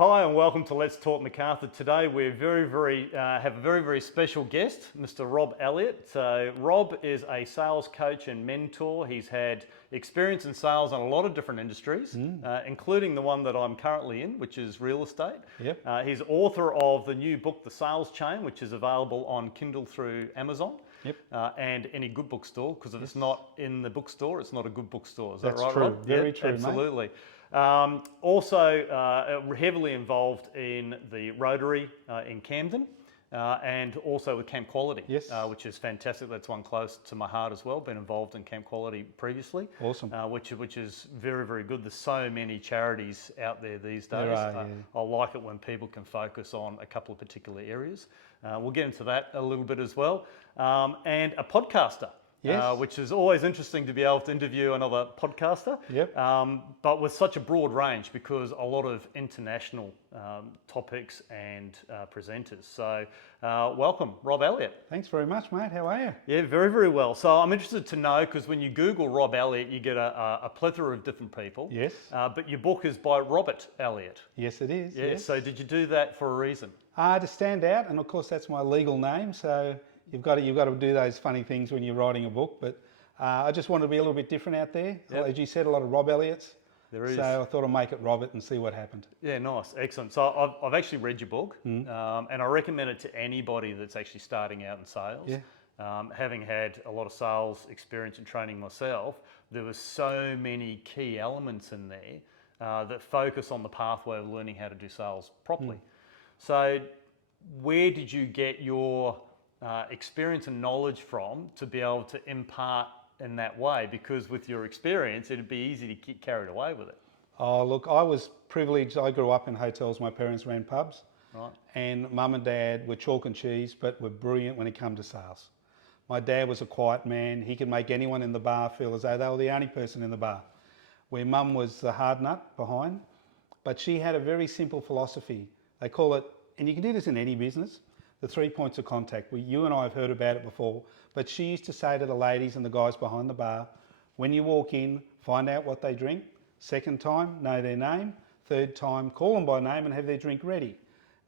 Hi and welcome to Let's Talk Macarthur. Today we're have a very special guest, Mr. Rob Elliott. So Rob is a sales coach and mentor. He's had experience in sales in a lot of different industries, including the one that I'm currently in, which is real estate. Yep. He's author of the new book, The Sales Chain, which is available on Kindle through Amazon. Yep. And any good bookstore, because if it's not in the bookstore, it's not a good bookstore. Is that That's right, true. Rob? Very Yep, true, absolutely. Mate. Also heavily involved in the Rotary in Camden and also with Camp Quality, Yes. Which is fantastic. That's one close to my heart as well. Been involved in Camp Quality previously. Awesome. Which is very good. There's so many charities out there these days. There are, yeah. I like it when people can focus on a couple of particular areas. We'll get into that a little bit as well. And a podcaster. Yes. Which is always interesting to be able to interview another podcaster. Yep. But with such a broad range, because a lot of international topics and presenters. So welcome, Rob Elliott. Thanks very much, mate. How are you? Yeah, very well. So I'm interested to know, because when you Google Rob Elliott, you get a plethora of different people. Yes. But your book is by Robert Elliott. Yes, it is. Yeah. Yes. So did you do that for a reason? To stand out, and of course that's my legal name. So you've got to do those funny things when you're writing a book. But I just wanted to be a little bit different out there. Yep. As you said, a lot of Rob Elliott's. There is. So I thought I'd make it Robert and see what happened. Yeah, nice, excellent. So I've actually read your book, and I recommend it to anybody that's actually starting out in sales. Yeah. Having had a lot of sales experience and training myself, there were so many key elements in there that focus on the pathway of learning how to do sales properly. So where did you get your experience and knowledge from to be able to impart in that way? Because with your experience, it'd be easy to get carried away with it. Oh, look, I was privileged. I grew up in hotels. My parents ran pubs. Right. And mum and dad were chalk and cheese, but were brilliant when it came to sales. My dad was a quiet man. He could make anyone in the bar feel as though they were the only person in the bar. Where mum was the hard nut behind, but she had a very simple philosophy. They call it, and you can do this in any business, the 3 points of contact. You and I have heard about it before, but she used to say to the ladies and the guys behind the bar, when you walk in, find out what they drink. Second time, know their name. Third time, call them by name and have their drink ready.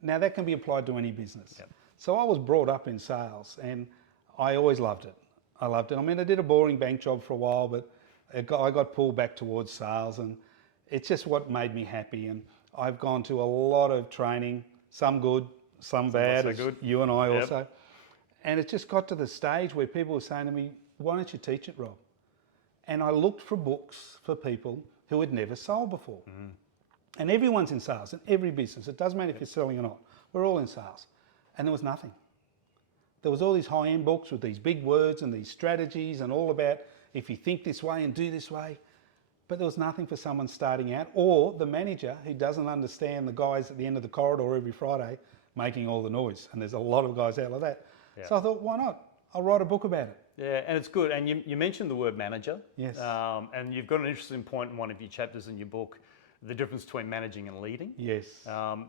Now that can be applied to any business. Yep. So I was brought up in sales and I always loved it. I loved it. I mean, I did a boring bank job for a while, but I got pulled back towards sales, and it's just what made me happy. And I've gone to a lot of training, some good, some bad, not so good. You and I Yep. also. And it just got to the stage where people were saying to me, why don't you teach it, Rob? And I looked for books for people who had never sold before. And everyone's in sales, in every business. It doesn't matter if you're selling or not. We're all in sales. And there was nothing. There was all these high-end books with these big words and these strategies and all about if you think this way and do this way. But there was nothing for someone starting out, or the manager who doesn't understand the guys at the end of the corridor every Friday making all the noise. And there's a lot of guys out like that. Yeah. So I thought, why not? I'll write a book about it. Yeah, and it's good. And you mentioned the word manager. Yes. And you've got an interesting point in one of your chapters in your book, the difference between managing and leading. Yes.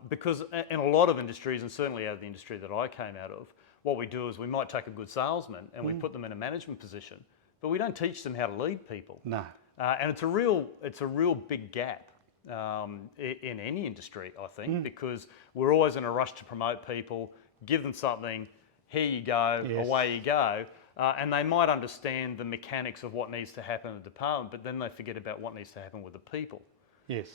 Because in a lot of industries, and certainly out of the industry that I came out of, what we do is we might take a good salesman and we put them in a management position, but we don't teach them how to lead people. No. And it's a real big gap in any industry, I think, because we're always in a rush to promote people, give them something, here you go, Yes. away you go. And they might understand the mechanics of what needs to happen in the department, but then they forget about what needs to happen with the people. Yes.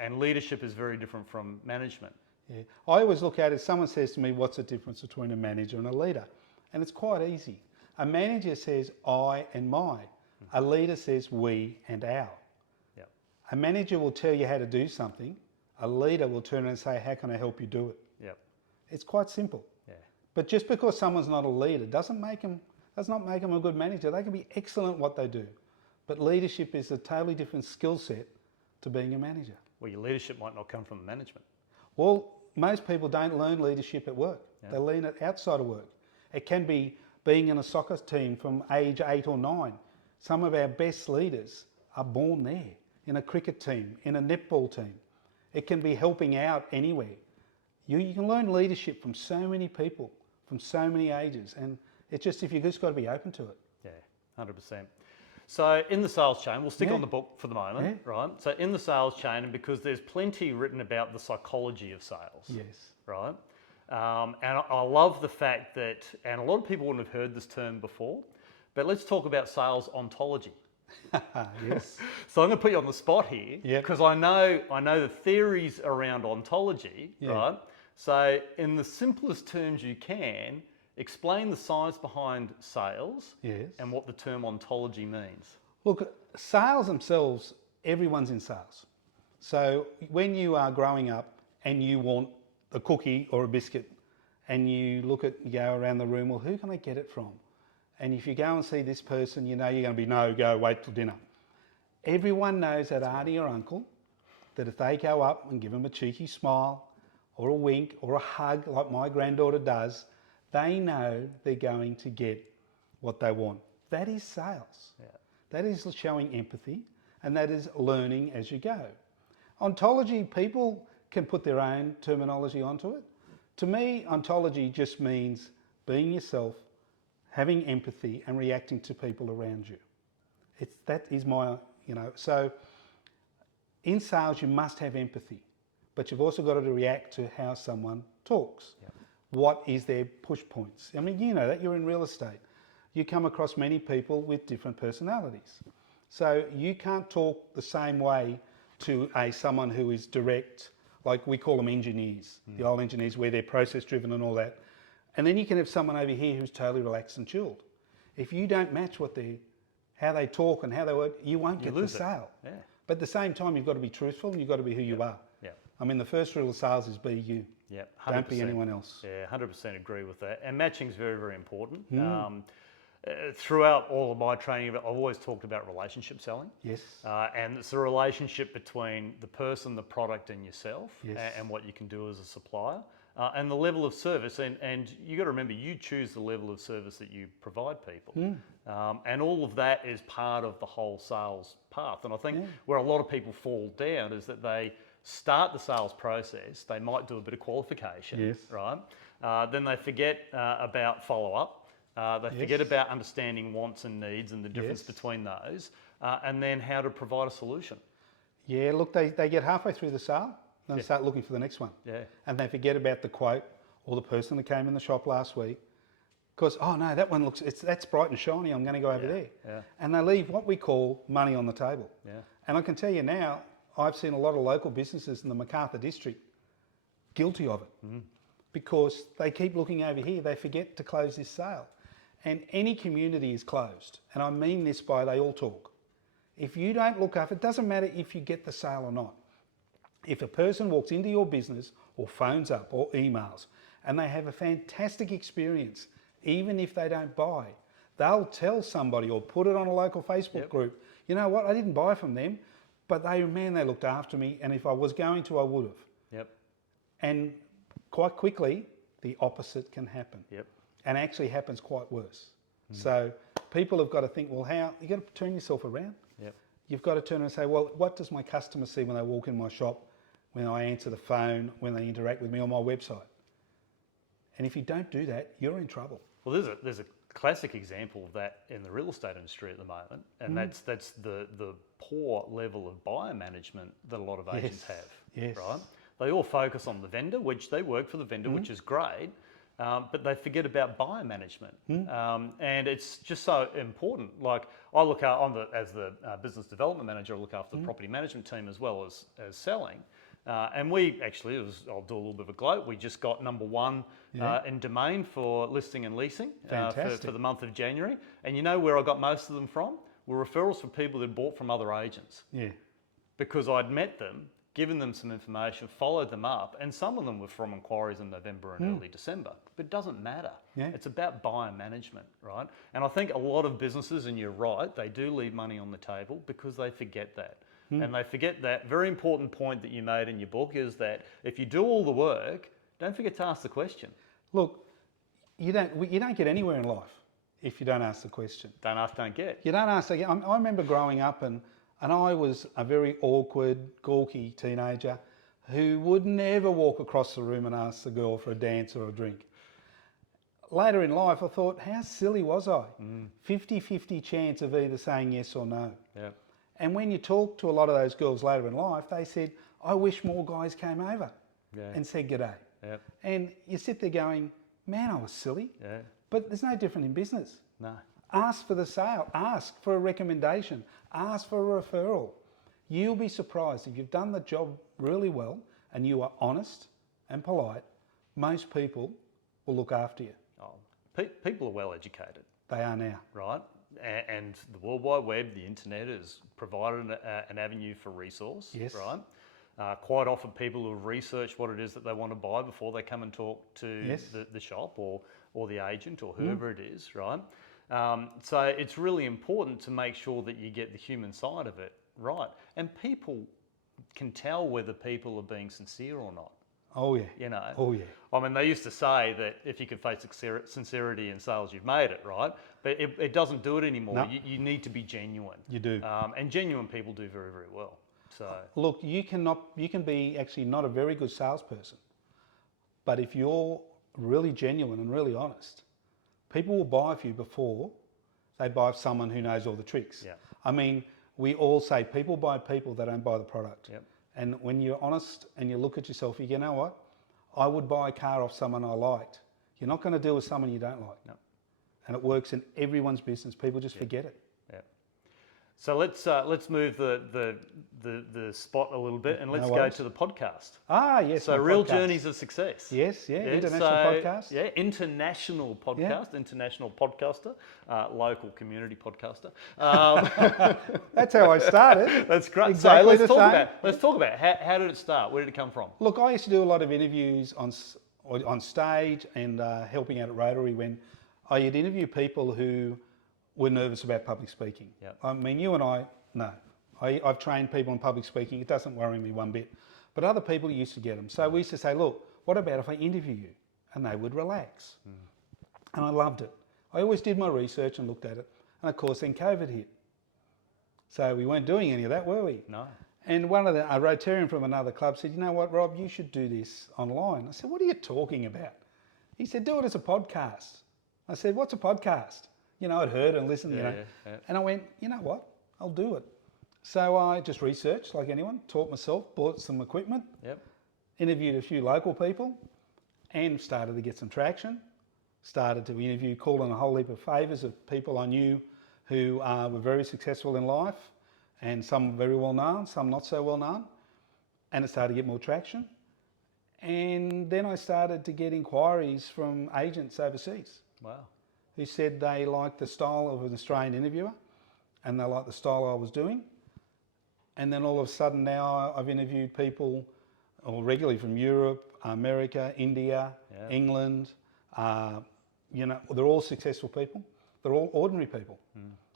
And leadership is very different from management. Yeah. I always look at it, someone says to me, what's the difference between a manager and a leader? And it's quite easy. A manager says I and my. A leader says we and our. Yep. A manager will tell you how to do something. A leader will turn around and say, how can I help you do it? Yep. It's quite simple. Yeah. But just because someone's not a leader does not make them a good manager. They can be excellent at what they do. But leadership is a totally different skill set to being a manager. Well, your leadership might not come from the management. Well, most people don't learn leadership at work. Yeah. They learn it outside of work. It can be being in a soccer team from age 8 or 9. Some of our best leaders are born there, in a cricket team, in a netball team. It can be helping out anywhere. You can learn leadership from so many people, from so many ages, and it's just if you just got to be open to it. Yeah, 100%. So in the sales chain, we'll stick on the book for the moment, right? So in the sales chain, and because there's plenty written about the psychology of sales, right? And I love the fact that, and a lot of people wouldn't have heard this term before, but let's talk about sales ontology. Yes. So I'm going to put you on the spot here because I know the theories around ontology, right? So in the simplest terms you can, explain the science behind sales and what the term ontology means. Look, sales themselves, everyone's in sales. So when you are growing up and you want a cookie or a biscuit and you go around the room, well, who can I get it from? And if you go and see this person, you know you're going to be, no, go, wait till dinner. Everyone knows that auntie or uncle, that if they go up and give them a cheeky smile or a wink or a hug like my granddaughter does, they know they're going to get what they want. That is sales. That is showing empathy, and that is learning as you go. Ontology, people can put their own terminology onto it. To me, ontology just means being yourself, having empathy and reacting to people around you. That is my, so in sales you must have empathy, but you've also got to react to how someone talks. What is their push points? I mean, you know that, you're in real estate. You come across many people with different personalities. So you can't talk the same way to someone who is direct, like we call them engineers, the old engineers where they're process driven and all that. And then you can have someone over here who's totally relaxed and chilled. If you don't match how they talk and how they work, you won't get the sale. But at the same time, you've got to be truthful and you've got to be who you are. I mean, the first rule of sales is be you. Don't be anyone else. 100% agree with that. And matching is very, very important. Throughout all of my training, I've always talked about relationship selling. And it's the relationship between the person, the product, and yourself, and what you can do as a supplier. And the level of service, and you got to remember, you choose the level of service that you provide people. And all of that is part of the whole sales path. And I think where a lot of people fall down is that they start the sales process, they might do a bit of qualification, right? Then they forget about follow-up. They forget about understanding wants and needs and the difference between those, and then how to provide a solution. Look, they get halfway through the sale, and they start looking for the next one. And they forget about the quote or the person that came in the shop last week because, oh no, that one looks, that's bright and shiny, I'm going to go over there. And they leave what we call money on the table. And I can tell you now, I've seen a lot of local businesses in the Macarthur district guilty of it because they keep looking over here, they forget to close this sale. And any community is closed. And I mean this by they all talk. If you don't look up, it doesn't matter if you get the sale or not. If a person walks into your business or phones up or emails and they have a fantastic experience, even if they don't buy, they'll tell somebody or put it on a local Facebook group, you know what, I didn't buy from them, but they looked after me, and if I was going to, I would have. And quite quickly, the opposite can happen. And actually happens quite worse. So people have got to think, well, you've got to turn yourself around. You've got to turn and say, well, what does my customer see when they walk in my shop, when I answer the phone, when they interact with me on my website? And if you don't do that, you're in trouble. Well, there's a classic example of that in the real estate industry at the moment, and that's the poor level of buyer management that a lot of agents have. Right? They all focus on the vendor, which they work for the vendor, which is great. But they forget about buyer management, and it's just so important. Like I look out, as the business development manager, I look after the property management team as well as selling. And we actually, I'll do a little bit of a gloat. We just got #1 in domain for listing and leasing for the month of January. And you know where I got most of them from? Were referrals from people that bought from other agents. Because I'd met them, given them some information, followed them up, and some of them were from inquiries in November and early December. But it doesn't matter. It's about buyer management, right? And I think a lot of businesses, and you're right, they do leave money on the table because they forget that. And they forget that very important point that you made in your book is that if you do all the work, don't forget to ask the question. Look, you don't get anywhere in life if you don't ask the question. Don't ask, don't get. You don't ask. I remember growing up and I was a very awkward, gawky teenager who would never walk across the room and ask the girl for a dance or a drink. later in life, I thought, how silly was I? 50-50 chance of either saying yes or no. Yeah. And when you talk to a lot of those girls later in life, they said, I wish more guys came over and said g'day. Yeah. And you sit there going, man, I was silly. Yeah. But there's no different in business. No. Ask for the sale, ask for a recommendation, ask for a referral. You'll be surprised if you've done the job really well and you are honest and polite, most people will look after you. Oh, people are well educated. They are now. Right? And the World Wide Web, the internet has provided an avenue for resource, Yes. right? Quite often people will research what it is that they want to buy before they come and talk to the shop or the agent or whoever it is, right? So it's really important to make sure that you get the human side of it right. And people can tell whether people are being sincere or not. Oh yeah. You know? Oh yeah. I mean, they used to say that if you could face sincerity in sales, you've made it, right? But it doesn't do it anymore. No. You need to be genuine. You do. And genuine people do very, very well. So look, you can be actually not a very good salesperson, but if you're really genuine and really honest, people will buy for you before they buy someone who knows all the tricks. Yeah. I mean, we all say people buy people, they don't buy the product. Yep. And when you're honest and you look at yourself, you go, you know what? I would buy a car off someone I liked. You're not going to deal with someone you don't like. No. And it works in everyone's business. People just forget it. Yeah. So let's move the spot a little bit and let's go worries. to the podcast. Ah, yes. So my Real podcast. Journeys of Success. Yes, yeah, international so, podcast. Yeah, international podcast, international podcaster, local community podcaster. That's how I started. That's great. Exactly so the same. let's talk about how did it start? Where did it come from? Look, I used to do a lot of interviews on stage and helping out at Rotary when I'd interview people who were nervous about public speaking. Yep. I mean, you and I, no. I've trained people in public speaking. It doesn't worry me one bit. But other people used to get them. So we used to say, look, what about if I interview you? And they would relax. And I loved it. I always did my research and looked at it. And of course, then COVID hit. So we weren't doing any of that, were we? No. And a Rotarian from another club said, you know what, Rob, you should do this online. I said, what are you talking about? He said, do it as a podcast. I said, what's a podcast? You know, I'd heard and listened, Yeah. And I went, you know what, I'll do it. So I just researched like anyone, taught myself, bought some equipment, Yep. interviewed a few local people and started to get some traction. Started to interview, call in a whole heap of favours of people I knew who were very successful in life and some very well known, some not so well known. And it started to get more traction. And then I started to get inquiries from agents overseas Wow. who said they liked the style of an Australian interviewer and they liked the style I was doing. And then all of a sudden now I've interviewed people regularly from Europe, America, India, England. You know, they're all successful people. They're all ordinary people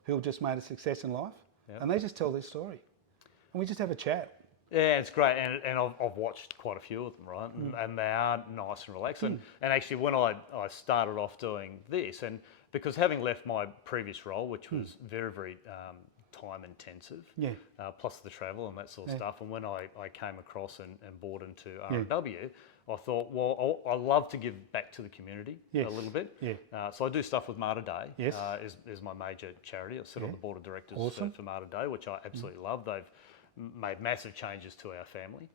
who have just made a success in life. And they just tell their story. And we just have a chat. Yeah, it's great, and I've watched quite a few of them, right? And they are nice and relaxed. And actually, when I started off doing this, and because having left my previous role, which was very, very time intensive, plus the travel and that sort of stuff, and when I came across and bought into R&W, I thought, well, I love to give back to the community a little bit. So I do stuff with Mater Day, is my major charity. I sit on the board of directors for Mater Day, which I absolutely love. They've made massive changes to our family.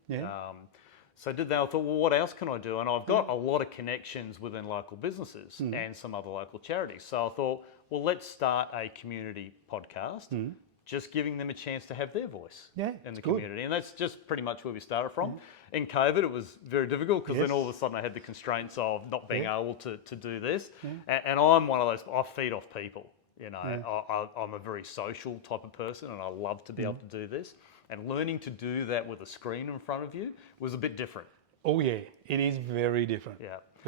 So did that. I thought, well, what else can I do? And I've got a lot of connections within local businesses and some other local charities. So I thought, well, let's start a community podcast, just giving them a chance to have their voice in the community. And that's just pretty much where we started from. In COVID, it was very difficult because then all of a sudden I had the constraints of not being able to do this. And I'm one of those, I feed off people. You know, I'm a very social type of person and I love to be able to do this. And learning to do that with a screen in front of you was a bit different. Oh yeah, it is very different.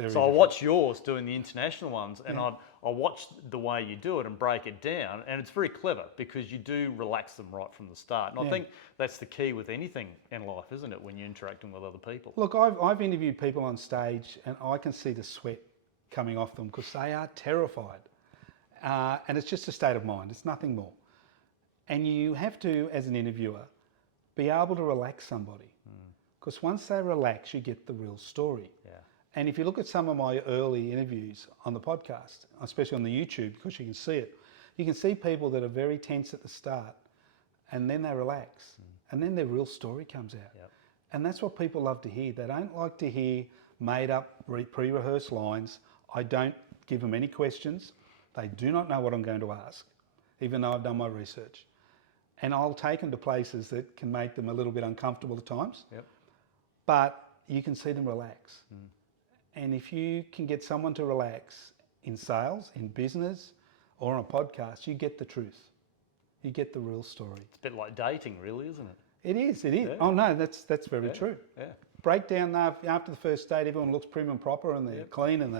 So I watch yours doing the international ones and I watch the way you do it and break it down, and it's very clever because you do relax them right from the start. And I think that's the key with anything in life, isn't it, when you're interacting with other people? Look, I've interviewed people on stage and I can see the sweat coming off them because they are terrified. And it's just a state of mind, it's nothing more. And you have to, as an interviewer, be able to relax somebody. Because once they relax, you get the real story. And if you look at some of my early interviews on the podcast, especially on the YouTube, because you can see it, you can see people that are very tense at the start and then they relax and then their real story comes out. Yep. And that's what people love to hear. They don't like to hear made up, pre-rehearsed lines. I don't give them any questions. They do not know what I'm going to ask, even though I've done my research. And I'll take them to places that can make them a little bit uncomfortable at times. Yep. But you can see them relax. And if you can get someone to relax in sales, in business, or on a podcast, you get the truth. You get the real story. It's a bit like dating, really, isn't it? It is. Yeah. Oh no, that's very true. Yeah. Breakdown after the first date, everyone looks prim and proper and they're clean and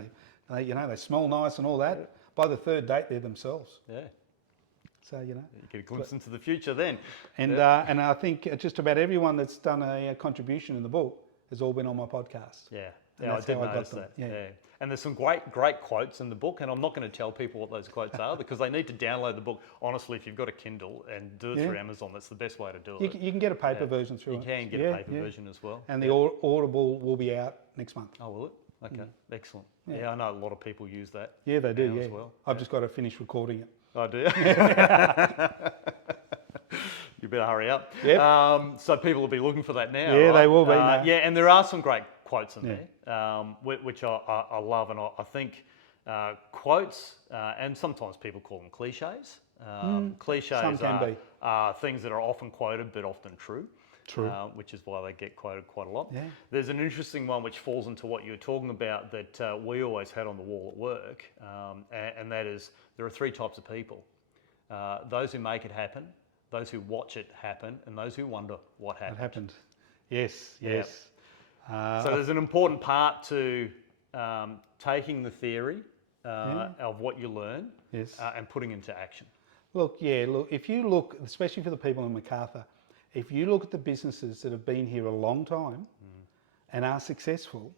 they smell nice and all that. Yeah. By the third date, they're themselves. Yeah. So You get a glimpse into the future then. And and I think just about everyone that's done a contribution in the book has all been on my podcast. Yeah. And I that's did how I got notice them. that. Yeah. Yeah. And there's some great quotes in the book, and I'm not going to tell people what those quotes are because they need to download the book. Honestly, if you've got a Kindle and do it through Amazon, that's the best way to do it. You can get a paper version through it. You can get a paper version as well. And the Audible will be out next month. Oh, will it? Okay, excellent. Yeah, I know a lot of people use that. Yeah, they do. now Yeah, as well. I've just got to finish recording it. Oh, do you? You better hurry up. Yep. So people will be looking for that now. Yeah, right? they will be now. Yeah, and there are some great quotes in there, which I love, and I think quotes, and sometimes people call them cliches. Cliches Some can are things that are often quoted but often true. True. Which is why they get quoted quite a lot. Yeah. There's an interesting one which falls into what you were talking about that we always had on the wall at work, and that is there are three types of people. Those who make it happen, those who watch it happen, and those who wonder what happened. It happened. Yes, yes. So there's an important part to taking the theory of what you learn and putting into action. Look, if you look, especially for the people in Macarthur, if you look at the businesses that have been here a long time and are successful,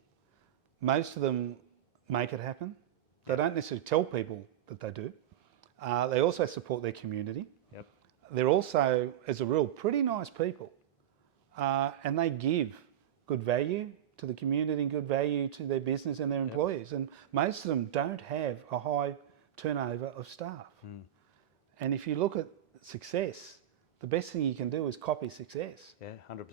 most of them make it happen. They don't necessarily tell people that they do. They also support their community. Yep. They're also, as a rule, pretty nice people. And they give good value to the community and good value to their business and their employees. And most of them don't have a high turnover of staff. And if you look at success, the best thing you can do is copy success. Yeah, 100%.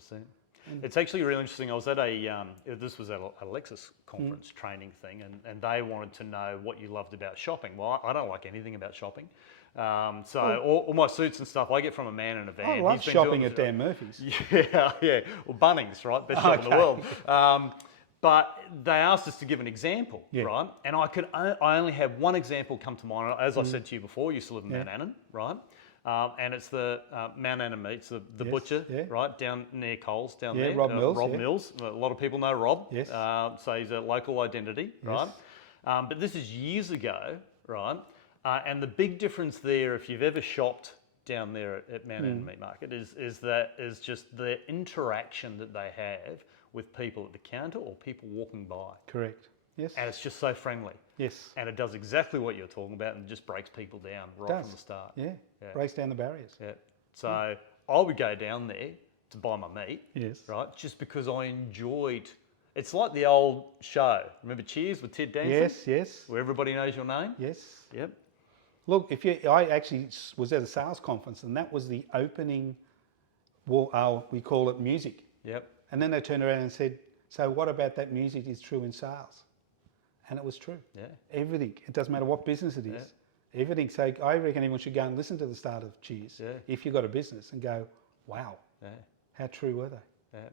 It's actually really interesting. I was at this was at a Lexus conference training thing, and they wanted to know what you loved about shopping. Well, I don't like anything about shopping. All my suits and stuff I get from a man in a van. I love shopping at Dan Murphy's. Yeah. Well, Bunnings, right? Best shop in the world. But they asked us to give an example, right? And I only have one example come to mind. As I said to you before, I used to live in Mount Annan, right? And it's the Mount Annan Meats, the butcher, right, down near Coles, down there. Rob Mills. Rob Mills. A lot of people know Rob. Yes. So he's a local identity, right? But this is years ago, right? And the big difference there, if you've ever shopped down there at Mount Annan Meat Market, is just the interaction that they have with people at the counter or people walking by. Correct. Yes. And it's just so friendly. Yes. And it does exactly what you're talking about and just breaks people down right from the start. Yeah. Breaks down the barriers. Yeah. So I would go down there to buy my meat. Yes. Right. Just because I enjoyed. It's like the old show. Remember Cheers with Ted Danson? Yes. Yes. Where everybody knows your name. Yes. Yep. Look, I actually was at a sales conference, and that was the opening. Well, we call it music. Yep. And then they turned around and said, "So what about that music is true in sales?" And it was true. Yeah. Everything. It doesn't matter what business it is. Everything. So I reckon everyone should go and listen to the start of Cheers if you've got a business and go, wow, how true were they? Yeah.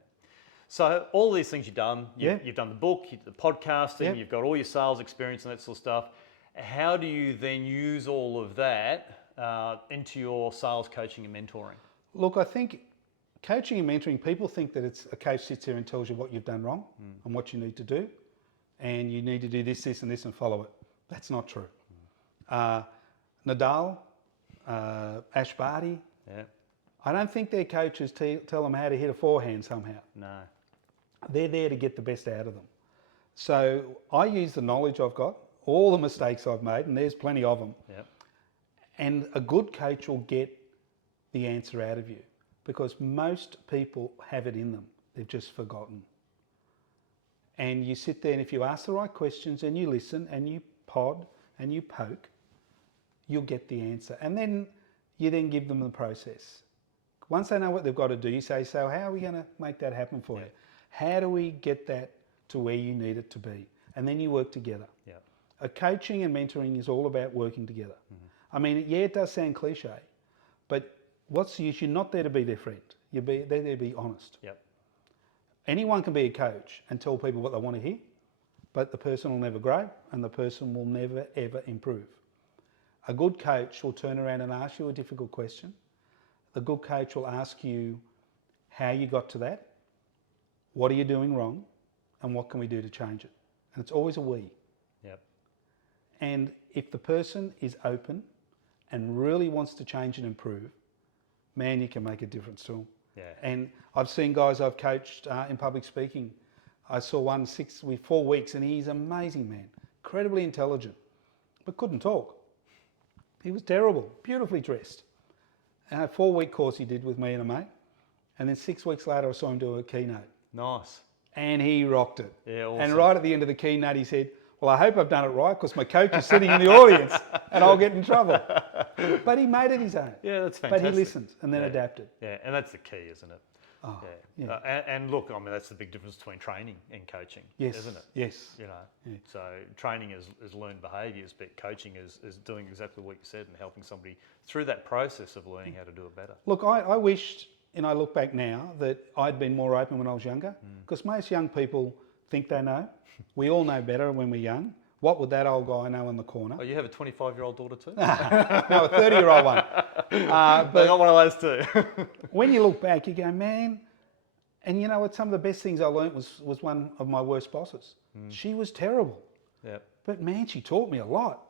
So all these things you've done, you've done the book, the podcasting, you've got all your sales experience and that sort of stuff. How do you then use all of that into your sales coaching and mentoring? Look, I think coaching and mentoring, people think that it's a coach sits there and tells you what you've done wrong and what you need to do. And you need to do this, this, and this, and follow it. That's not true. Nadal, Ash Barty, I don't think their coaches tell them how to hit a forehand somehow. No. They're there to get the best out of them. So I use the knowledge I've got, all the mistakes I've made, and there's plenty of them. Yep. And a good coach will get the answer out of you because most people have it in them. They've just forgotten. And you sit there, and if you ask the right questions and you listen and you pod and you poke, you'll get the answer. And then you then give them the process. Once they know what they've got to do, you say, so how are we going to make that happen for you? How do we get that to where you need it to be? And then you work together. A coaching and mentoring is all about working together. I mean, yeah, it does sound cliche, but what's the issue? You're not there to be their friend. They're there to be honest. Anyone can be a coach and tell people what they want to hear, but the person will never grow and the person will never, ever improve. A good coach will turn around and ask you a difficult question. The good coach will ask you how you got to that, what are you doing wrong, and what can we do to change it? And it's always a we. And if the person is open and really wants to change and improve, man, you can make a difference to them. And I've seen guys I've coached in public speaking. I saw one 4 weeks, and he's an amazing man, incredibly intelligent, but couldn't talk. He was terrible, beautifully dressed. And a 4-week course he did with me and a mate. And then 6 weeks later, I saw him do a keynote. Nice. And he rocked it. Awesome. And right at the end of the keynote, he said, well, I hope I've done it right because my coach is sitting in the audience and I'll get in trouble. But he made it his own. That's fantastic. But he listened and then adapted. And that's the key, isn't it? And look, I mean, that's the big difference between training and coaching, isn't it? Yes. So training is learned behaviours, but coaching is doing exactly what you said and helping somebody through that process of learning how to do it better. Look, I wished, and I look back now, that I'd been more open when I was younger, because most young people think they know. We all know better when we're young. What would that old guy know in the corner? Oh, you have a 25-year-old daughter too? No, a 30-year-old one. But not one of those two. When you look back, you go, man, and you know what? Some of the best things I learnt was one of my worst bosses. She was terrible. But man, she taught me a lot.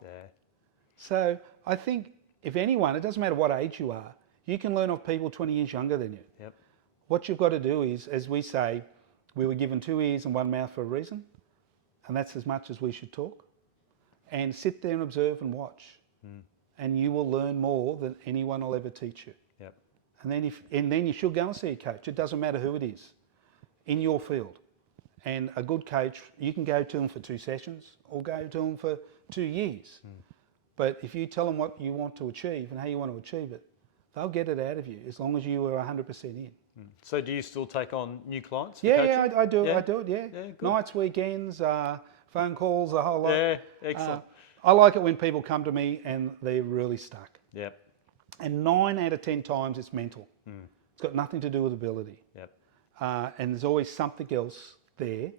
So I think if anyone, it doesn't matter what age you are, you can learn off people 20 years younger than you. What you've got to do is, as we say, we were given 2 ears and 1 mouth for a reason. And that's as much as we should talk. And sit there and observe and watch. And you will learn more than anyone will ever teach you. And then you should go and see a coach. It doesn't matter who it is in your field. And a good coach, you can go to them for 2 sessions or go to them for 2 years. But if you tell them what you want to achieve and how you want to achieve it, they'll get it out of you as long as you are 100% in. So do you still take on new clients? I do. Yeah? I do it, Nights, weekends, phone calls, a whole lot. Excellent. I like it when people come to me and they're really stuck. And 9 out of 10 times it's mental. It's got nothing to do with ability. And there's always something else there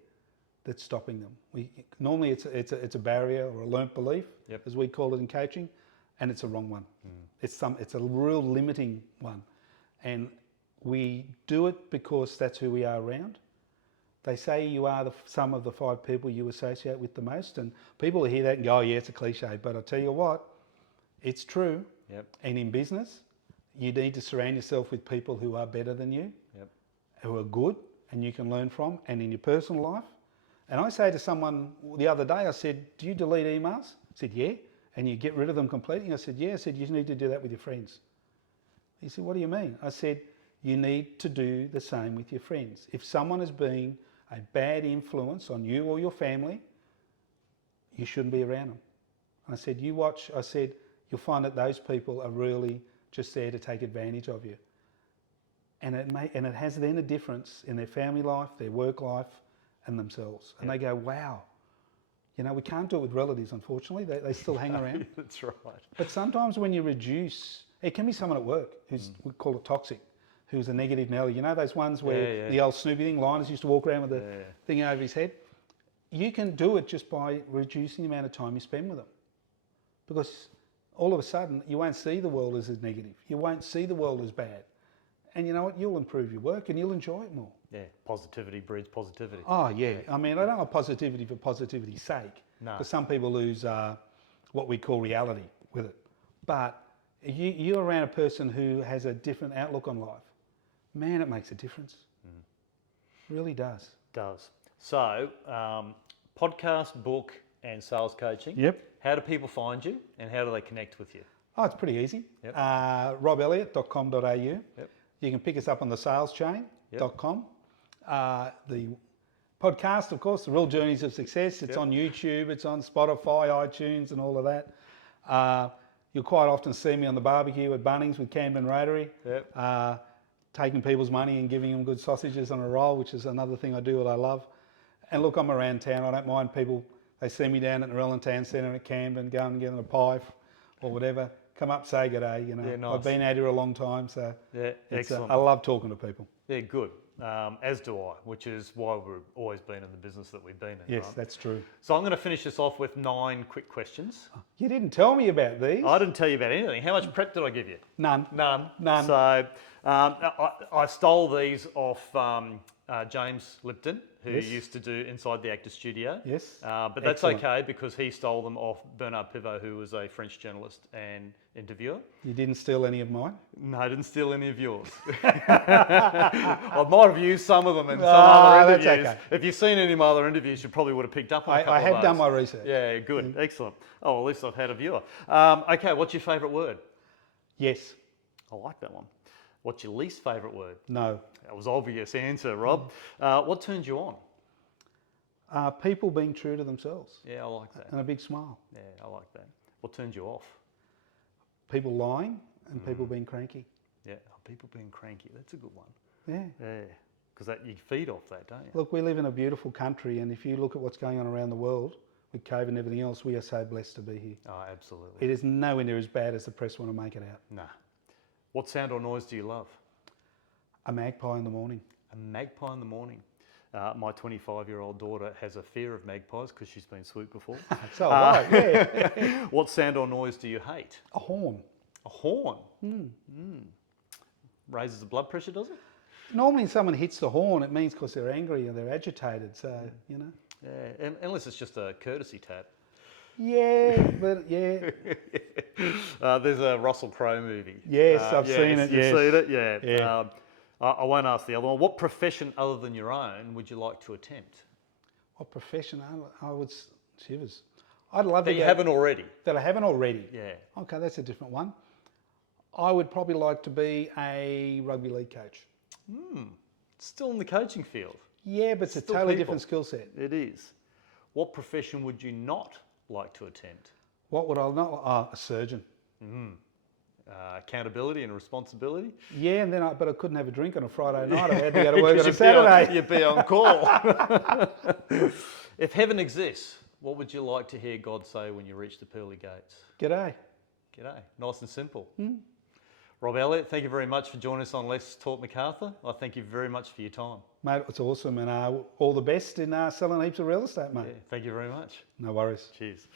that's stopping them. Normally it's a barrier or a learnt belief, as we call it in coaching, and it's a wrong one. It's a real limiting one. And we do it because that's who we are around. They say you are the sum of the 5 people you associate with the most, and people hear that and go, oh yeah, it's a cliche, but I'll tell you what, it's true. And in business, you need to surround yourself with people who are better than you, who are good and you can learn from, and in your personal life. And I say to someone the other day, I said, do you delete emails? I said, yeah. And you get rid of them completely? I said, yeah. I said, you need to do that with your friends. He said, what do you mean? I said, you need to do the same with your friends. If someone is being a bad influence on you or your family, you shouldn't be around them. And I said, you watch, I said, you'll find that those people are really just there to take advantage of you. And it has then a difference in their family life, their work life, and themselves. And they go, wow. You know, we can't do it with relatives, unfortunately. They still hang around. That's right. But sometimes when you reduce, it can be someone at work who's, we call it toxic, who's a negative Nelly. You know those ones where the old Snoopy thing, Linus used to walk around with the thing over his head? You can do it just by reducing the amount of time you spend with them. Because all of a sudden, you won't see the world as negative. You won't see the world as bad. And you know what? You'll improve your work and you'll enjoy it more. Positivity breeds positivity. Oh, yeah. I mean, I don't want positivity for positivity's sake. No. Because some people lose what we call reality with it. But if you're around a person who has a different outlook on life, man, it makes a difference. It really does. Does. So, podcast, book, and sales coaching. How do people find you and how do they connect with you? Oh, it's pretty easy. robelliott.com.au. You can pick us up on the saleschain.com. The Podcast, of course, The Real Journeys of Success. It's on YouTube, it's on Spotify, iTunes and all of that. You'll quite often see me on the barbecue at Bunnings with Camden Rotary, taking people's money and giving them good sausages on a roll, which is another thing I do that I love. And look, I'm around town. I don't mind people, they see me down at Narellan Town Centre at Camden, go and get them a pie or whatever. Come up, say good day. You know, nice. I've been out here a long time, so excellent. I love talking to people. Yeah, good. As do I, which is why we've always been in the business that we've been in. Yes, right? that's true. So I'm going to finish this off with 9 quick questions. You didn't tell me about these. I didn't tell you about anything. How much prep did I give you? None. So I stole these off James Lipton, who used to do Inside the Actor Studio. Yes. But that's okay because he stole them off Bernard Pivot, who was a French journalist and interviewer. You didn't steal any of mine? No, I didn't steal any of yours. I might have used some of them in some other interviews. That's okay. If you've seen any of my other interviews, you probably would have picked up on a couple I of have those. done my research. Yeah, good. Excellent. Oh, well, at least I've had a viewer. Okay, what's your favourite word? Yes. I like that one. What's your least favourite word? No. That was obvious answer, Rob. What turns you on? People being true to themselves. Yeah, I like that. And a big smile. Yeah, I like that. What turns you off? People lying and people being cranky. Yeah, people being cranky. That's a good one. Yeah. Yeah, because you feed off that, don't you? Look, we live in a beautiful country, and if you look at what's going on around the world with COVID and everything else, we are so blessed to be here. Oh, absolutely. It is nowhere near as bad as the press want to make it out. Nah. What sound or noise do you love? A magpie in the morning. A magpie in the morning. My 25-year-old daughter has a fear of magpies because she's been swooped before. So have I, yeah. What sound or noise do you hate? A horn. A horn? Raises the blood pressure, does it? Normally someone hits the horn, it means because they're angry or they're agitated, so, you know. Yeah, unless it's just a courtesy tap. Yeah, but yeah. There's a Russell Crowe movie. Yes, I've seen it. You've seen it? Yeah. Yeah. I won't ask the other one. What profession other than your own would you like to attempt? What profession? I would, shivers. I'd love That to you haven't already. That I haven't already? Yeah. Okay, that's a different one. I would probably like to be a rugby league coach. Still in the coaching field. Yeah, but it's a Still totally people. different skill set. It is. What profession would you not like to attempt? What would I not? A surgeon. Accountability and responsibility. Yeah, and then but I couldn't have a drink on a Friday night. I had to go to work on a Saturday. You'd be on call. If heaven exists, what would you like to hear God say when you reach the pearly gates? G'day. G'day. Nice and simple. Rob Elliott, thank you very much for joining us on Let's Talk Macarthur. I thank you very much for your time. Mate, it's awesome, and all the best in selling heaps of real estate, mate. Yeah, thank you very much. No worries. Cheers.